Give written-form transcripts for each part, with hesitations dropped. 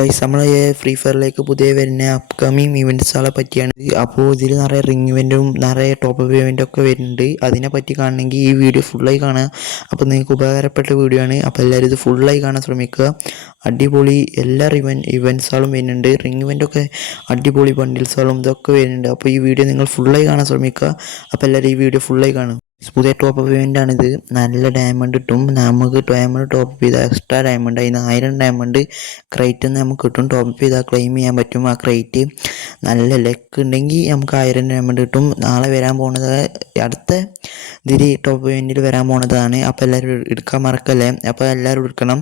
Guys നമ്മൾ free ഫയറിലേക്ക് പുതിയ വരുന്ന അപ്കമിങ് ഇവൻറ്റ്സുകളെ പറ്റിയാണ്. അപ്പോൾ ഇതിൽ നിറയെ റിംഗ് ഇവൻറ്റും നിറയെ ടോപ്പ് അപ്പ് ഇവൻറ്റും ഒക്കെ വരുന്നുണ്ട്. അതിനെപ്പറ്റി കാണണമെങ്കിൽ ഈ വീഡിയോ ഫുള്ളായി കാണുക. അപ്പോൾ നിങ്ങൾക്ക് ഉപകാരപ്പെട്ട വീഡിയോ ആണ്. അപ്പോൾ എല്ലാവരും ഇത് ഫുള്ളായി കാണാൻ ശ്രമിക്കുക. അടിപൊളി എല്ലാ ഇവൻറ്റ്സുകളും വരുന്നുണ്ട്. റിംഗ് ഇവൻറ്റൊക്കെ അടിപൊളി ബണ്ടിൽസുകളും ഇതൊക്കെ വരുന്നുണ്ട്. അപ്പോൾ ഈ വീഡിയോ നിങ്ങൾ ഫുള്ളായി കാണാൻ ശ്രമിക്കുക. അപ്പോൾ എല്ലാവരും ഈ വീഡിയോ ഫുള്ളായി കാണും. പുതിയ ടോപ്പ് അപ്പ് ഇവൻ്റാണിത്. നല്ല ഡയമണ്ട് കിട്ടും. നമുക്ക് ഡയമണ്ട് ടോപ്പ് അപ്പ് ചെയ്താൽ എക്സ്ട്രാ ഡയമണ്ട് അതിന് 1000 ഡയമണ്ട് ക്രേറ്റിൽ നിന്ന് നമുക്ക് കിട്ടും. ടോപ്പ് അപ്പ് ചെയ്താൽ ക്ലെയിം ചെയ്യാൻ പറ്റും. ആ ക്രേറ്റ് നല്ല ലെക്ക് ഉണ്ടെങ്കിൽ നമുക്ക് 1000 ഡയമണ്ട് കിട്ടും. നാളെ വരാൻ പോകുന്നത് അടുത്ത ഇതിൽ ടോപ്പ് ഇവൻറ്റിൽ വരാൻ പോകുന്നതാണ്. അപ്പോൾ എല്ലാവരും എടുക്കാൻ മറക്കല്ലേ. അപ്പോൾ എല്ലാവരും എടുക്കണം.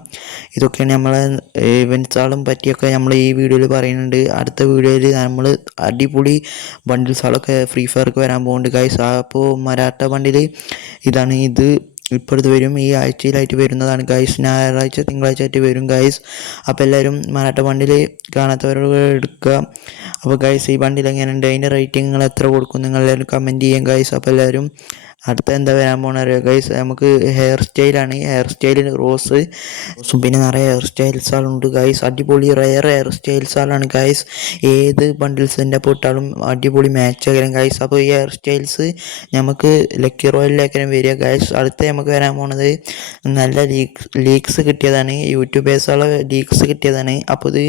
ഇതൊക്കെയാണ് നമ്മളെ ഇവൻറ്റ്സുകളും പറ്റിയൊക്കെ നമ്മൾ ഈ വീഡിയോയിൽ പറയുന്നുണ്ട്. അടുത്ത വീഡിയോയിൽ നമ്മൾ അടിപൊളി ബണ്ടിൽസുകളൊക്കെ ഫ്രീ ഫയർക്ക് വരാൻ പോകുന്നുണ്ട് ഗൈസ്. അപ്പോൾ മരാട്ട ബണ്ടിൽ ഇതാണ്. ഇത് ഇപ്പോഴത്തെ വരും. ഈ ആഴ്ചയിലായിട്ട് വരുന്നതാണ് ഗൈസ്. ഞായറാഴ്ച തിങ്കളാഴ്ച ആയിട്ട് വരും ഗൈസ്. അപ്പോൾ എല്ലാവരും മറാഠ ബണ്ടിൽ കാണാത്തവരോട് എടുക്കുക. അപ്പോൾ ഗൈസ് ഈ ബണ്ടിൽ എങ്ങനെയുണ്ട്, അതിൻ്റെ റേറ്റിംഗ് നിങ്ങൾ എത്ര കൊടുക്കും നിങ്ങളെല്ലാവരും കമൻറ്റ് ചെയ്യാം ഗൈസ്. അപ്പോൾ എല്ലാവരും അടുത്ത എന്താ വരാൻ പോകണ അറിയാം ഗൈസ്. നമുക്ക് ഹെയർ സ്റ്റൈലാണ്. ഹെയർ സ്റ്റൈലിൽ റോസും പിന്നെ നിറയെ ഹെയർ സ്റ്റൈൽസുകളുണ്ട് ഗൈസ്. അടിപൊളി റയർ ഹെയർ സ്റ്റൈൽസുകളാണ് ഗൈസ്. ഏത് ബണ്ടിൽസിൻ്റെ പൊട്ടാലും അടിപൊളി മാച്ച് ആകണം ഗൈസ്. അപ്പോൾ ഈ ഹെയർ സ്റ്റൈൽസ് നമുക്ക് ലക്കി റോയലിലേക്കാണ് വരിക ഗൈസ്. അടുത്ത നമുക്ക് വരാൻ പോണത് നല്ല ലീക്സ് കിട്ടിയതാണ്. യൂട്യൂബേഴ്സുകളെ ലീക്സ് കിട്ടിയതാണ്. അപ്പോൾ ഇത്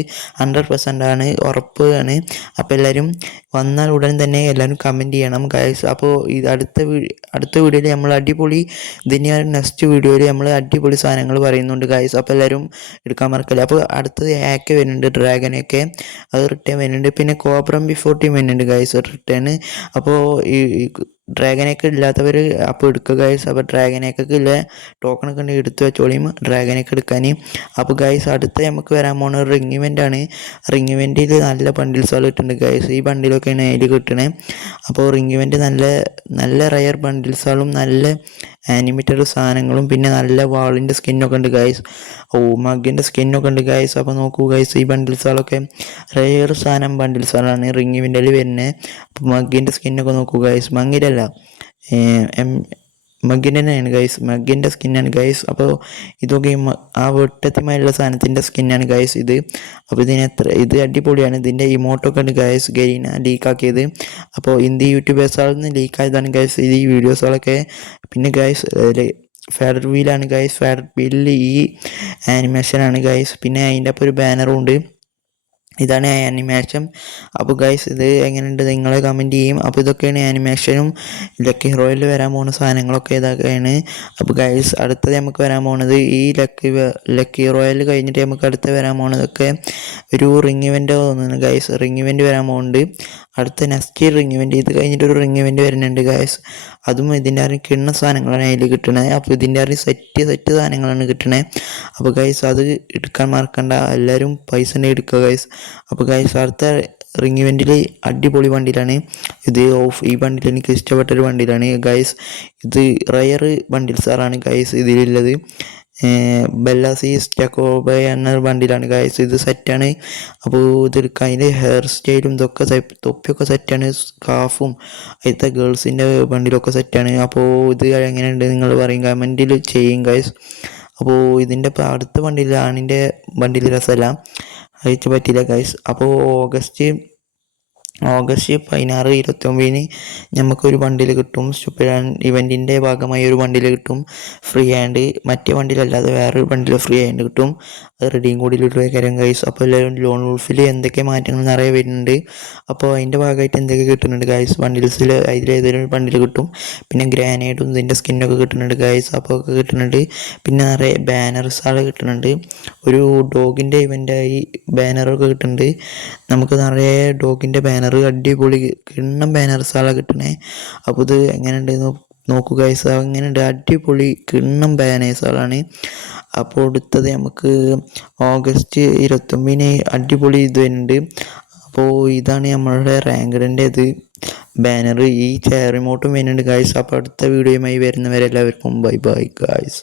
100% ആണ്, ഉറപ്പ് ആണ്. അപ്പോൾ എല്ലാവരും വന്നാൽ ഉടൻ തന്നെ എല്ലാവരും കമൻറ്റ് ചെയ്യണം ഗൈസ്. അപ്പോൾ ഇത് അടുത്ത വീഡിയോയിൽ നമ്മൾ അടിപൊളി ഇതിന് നെക്സ്റ്റ് വീഡിയോയിൽ നമ്മൾ അടിപൊളി സാധനങ്ങൾ പറയുന്നുണ്ട് ഗൈസ്. അപ്പോൾ എല്ലാവരും എടുക്കാൻ മറക്കല്ല. അപ്പോൾ അടുത്തത് ആക്കെ വരുന്നുണ്ട്, ഡ്രാഗനൊക്കെ അത് റിട്ടേൺ വരുന്നുണ്ട്. പിന്നെ കോബ്രം ബി40 വരുന്നുണ്ട് ഗൈസ് റിട്ടേൺ. അപ്പോൾ ഈ ഡ്രാഗനൊക്കെ ഇല്ലാത്തവർ അപ്പോൾ എടുക്കുക ഗൈസ്. അപ്പോൾ ഡ്രാഗനൊക്കെ ഇല്ല ടോക്കണൊക്കെ ഉണ്ടെങ്കിൽ എടുത്ത് വെച്ചോളിയും ഡ്രാഗനൊക്കെ എടുക്കാൻ. അപ്പോൾ ഗൈസ് അടുത്ത നമുക്ക് വരാൻ പോകുന്ന റിംഗ് ഇവൻ്റാണ്. റിംഗ് ഇവൻറ്റിൽ നല്ല ബണ്ടിൽസുകൾ കിട്ടുന്നുണ്ട് ഗൈസ്. ഈ ബണ്ടിലൊക്കെയാണ് അതിൽ കിട്ടണേ. അപ്പോൾ റിംഗ് ഇവൻറ്റ് നല്ല റയർ ബണ്ടിൽസുകളും നല്ല ആനിമേറ്റഡ് സാധനങ്ങളും പിന്നെ നല്ല വാളിൻ്റെ സ്കിന്നൊക്കെ ഉണ്ട് ഗൈസ്. മഗിൻ്റെ സ്കിന്നൊക്കെ ഉണ്ട് ഗൈസ്. അപ്പോൾ നോക്കൂ ഗൈസ്, ഈ ബണ്ടിൽസുകളൊക്കെ റയർ സാധനം ബണ്ടിൽസുകളാണ് റിംഗ് ഇവൻ്റിൽ വരുന്നത്. അപ്പോൾ മഗിൻ്റെ സ്കിന്നൊക്കെ നോക്കൂ ഗൈസ്. മങ്ങിലല്ല മഗിൻ്റെ തന്നെയാണ് ഗൈസ്. മഗിൻ്റെ സ്കിന്നാണ് ഗൈസ്. അപ്പോൾ ഇതൊക്കെ ആ വെട്ടത്തിമായുള്ള സാധനത്തിൻ്റെ സ്കിന്നാണ് ഗൈസ് ഇത്. അപ്പോൾ ഇത് അടിപൊളിയാണ്. ഇതിൻ്റെ ഇമോട്ടൊക്കെ ഉണ്ട് ഗൈസ്. ഗരീന ലീക്കാക്കിയത്. അപ്പോൾ ഹിന്ദി യൂട്യൂബേഴ്സുകളിൽ നിന്ന് ലീക്കായതാണ് ഗൈസ് ഇത് ഈ വീഡിയോസുകളൊക്കെ. പിന്നെ ഗൈസ് ഫാഡർ വീലാണ് ഗൈസ്. ഫാഡർ വീലിൽ ഈ ആനിമേഷനാണ് ഗൈസ്. പിന്നെ അതിൻ്റെ അപ്പോൾ ഒരു ബാനറും ഉണ്ട്. ഇതാണ് ആനിമേഷൻ. അപ്പോൾ ഗൈസ് ഇത് എങ്ങനെയുണ്ട് നിങ്ങളെ കമൻറ്റ് ചെയ്യും. അപ്പോൾ ഇതൊക്കെയാണ് ആനിമേഷനും ലക്കി ഹീറോയിൽ വരാൻ പോകുന്ന സാധനങ്ങളൊക്കെ ഇതൊക്കെയാണ്. അപ്പോൾ ഗൈസ് അടുത്തത് നമുക്ക് വരാൻ പോകുന്നത് ഈ ലക്കി ഹീറോയിൽ കഴിഞ്ഞിട്ട് നമുക്ക് അടുത്ത് വരാൻ പോകുന്നതൊക്കെ ഒരു റിംഗ് ഇവൻ്റ് തോന്നുന്നു ഗൈസ്. റിംഗ് ഇവൻ്റ് വരാൻ പോകുന്നുണ്ട്. അടുത്ത നെക്സ്റ്റ് റിംഗ് ഇവൻ്റ് ഇത് കഴിഞ്ഞിട്ടൊരു റിംഗ് ഇവൻ്റ് വരുന്നുണ്ട് ഗൈസ്. അതും ഇതിൻ്റെ ആരും കിണ്ണ സാധനങ്ങളാണ് അതിൽ കിട്ടണത്. അപ്പോൾ ഇതിൻ്റെ ആരും സെറ്റ് സാധനങ്ങളാണ് കിട്ടണത്. അപ്പോൾ ഗൈസ് അത് എടുക്കാൻ മറക്കണ്ട, എല്ലാവരും പൈസ തന്നെ എടുക്കുക ഗൈസ്. അപ്പോൾ ഗൈസ് അടുത്ത റിംഗ് ഇവൻറ്റിൽ അടിപൊളി വണ്ടിയിലാണ് ഇത്. ഈ വണ്ടിയിൽ എനിക്ക് ഇഷ്ടപ്പെട്ടൊരു വണ്ടിയിലാണ് ഗൈസ്. ഇത് റയർ ബണ്ടിൽസാറാണ് ഗൈസ് ഇതിലുള്ളത്. ബെല്ലാസി സ്റ്റക്കോബ എന്ന വണ്ടിയിലാണ് ഗൈസ്. ഇത് സെറ്റാണ്. അപ്പോൾ ഇതെടുക്കുക. അതിൻ്റെ ഹെയർ സ്റ്റൈലും ഇതൊക്കെ തൊപ്പിയൊക്കെ സെറ്റാണ്. സ്കാർഫും അതിലത്തെ ഗേൾസിൻ്റെ വണ്ടിയിലൊക്കെ സെറ്റാണ്. അപ്പോൾ ഇത് എങ്ങനെയുണ്ട് നിങ്ങൾ പറയും, കമൻറ്റിൽ ചെയ്യും ഗൈസ്. അപ്പോൾ ഇതിൻ്റെ ഇപ്പോൾ അടുത്ത വണ്ടിയിൽ ആണിൻ്റെ വണ്ടിയിൽ രസമല്ല, അയച്ചു പറ്റില്ല ഗൈസ്. അപ്പോൾ ഓഗസ്റ്റ് 16, 29 നമുക്കൊരു ബണ്ടിൽ കിട്ടും. സൂപ്പർ ഇവൻറ്റിൻ്റെ ഭാഗമായി ഒരു ബണ്ടിൽ കിട്ടും ഫ്രീ ആൻഡ്. മറ്റേ വണ്ടിയിലല്ലാതെ വേറൊരു ബണ്ടിൽ ഫ്രീ ആൻഡ് കിട്ടും. അത് റെഡിയും കൂടി കാര്യം ഗൈസ്. അപ്പോൾ എല്ലാവരും ലോൺ വൂൾഫിൽ എന്തൊക്കെ മാറ്റങ്ങൾ നിറയെ വരുന്നുണ്ട്. അപ്പോൾ അതിൻ്റെ ഭാഗമായിട്ട് എന്തൊക്കെ കിട്ടുന്നുണ്ട് ഗൈസ്. ബണ്ടിൽസിൽ അതിലേതൊരു ബണ്ടിൽ കിട്ടും. പിന്നെ ഗ്രാനൈഡും ഇതിൻ്റെ സ്കിന്നൊക്കെ കിട്ടുന്നുണ്ട് ഗൈസ്. അപ്പോൾ ഒക്കെ കിട്ടുന്നുണ്ട്. പിന്നെ നിറയെ ബാനർസുകൾ കിട്ടുന്നുണ്ട്. ഒരു ഡോഗിൻ്റെ ഇവൻ്റായി ബാനറൊക്കെ കിട്ടുന്നുണ്ട്. നമുക്ക് നിറയെ ഡോഗിൻ്റെ ബാനർ അടിപൊളി കിണ്ണം ബാനർസുകളാണ് കിട്ടണേ. അപ്പോൾ ഇത് എങ്ങനെയുണ്ട് നോക്കൂ ഗൈസ്. അങ്ങനെയുണ്ട് അടിപൊളി കിണ്ണം ബാനേഴ്സുകളാണ്. അപ്പോൾ അടുത്തത് നമുക്ക് ഓഗസ്റ്റ് 29 അടിപൊളി ഇത് വരുന്നുണ്ട്. അപ്പോൾ ഇതാണ് നമ്മളുടെ റാങ്കഡിൻ്റെ ഇത് ബാനർ. ഈ ചെയർ റിമോട്ടും വരുന്നുണ്ട് ഗൈസ്. അപ്പോൾ അടുത്ത വീഡിയോയുമായി വരുന്നവരെല്ലാവർക്കും ബൈ ബൈ ഗൈസ്.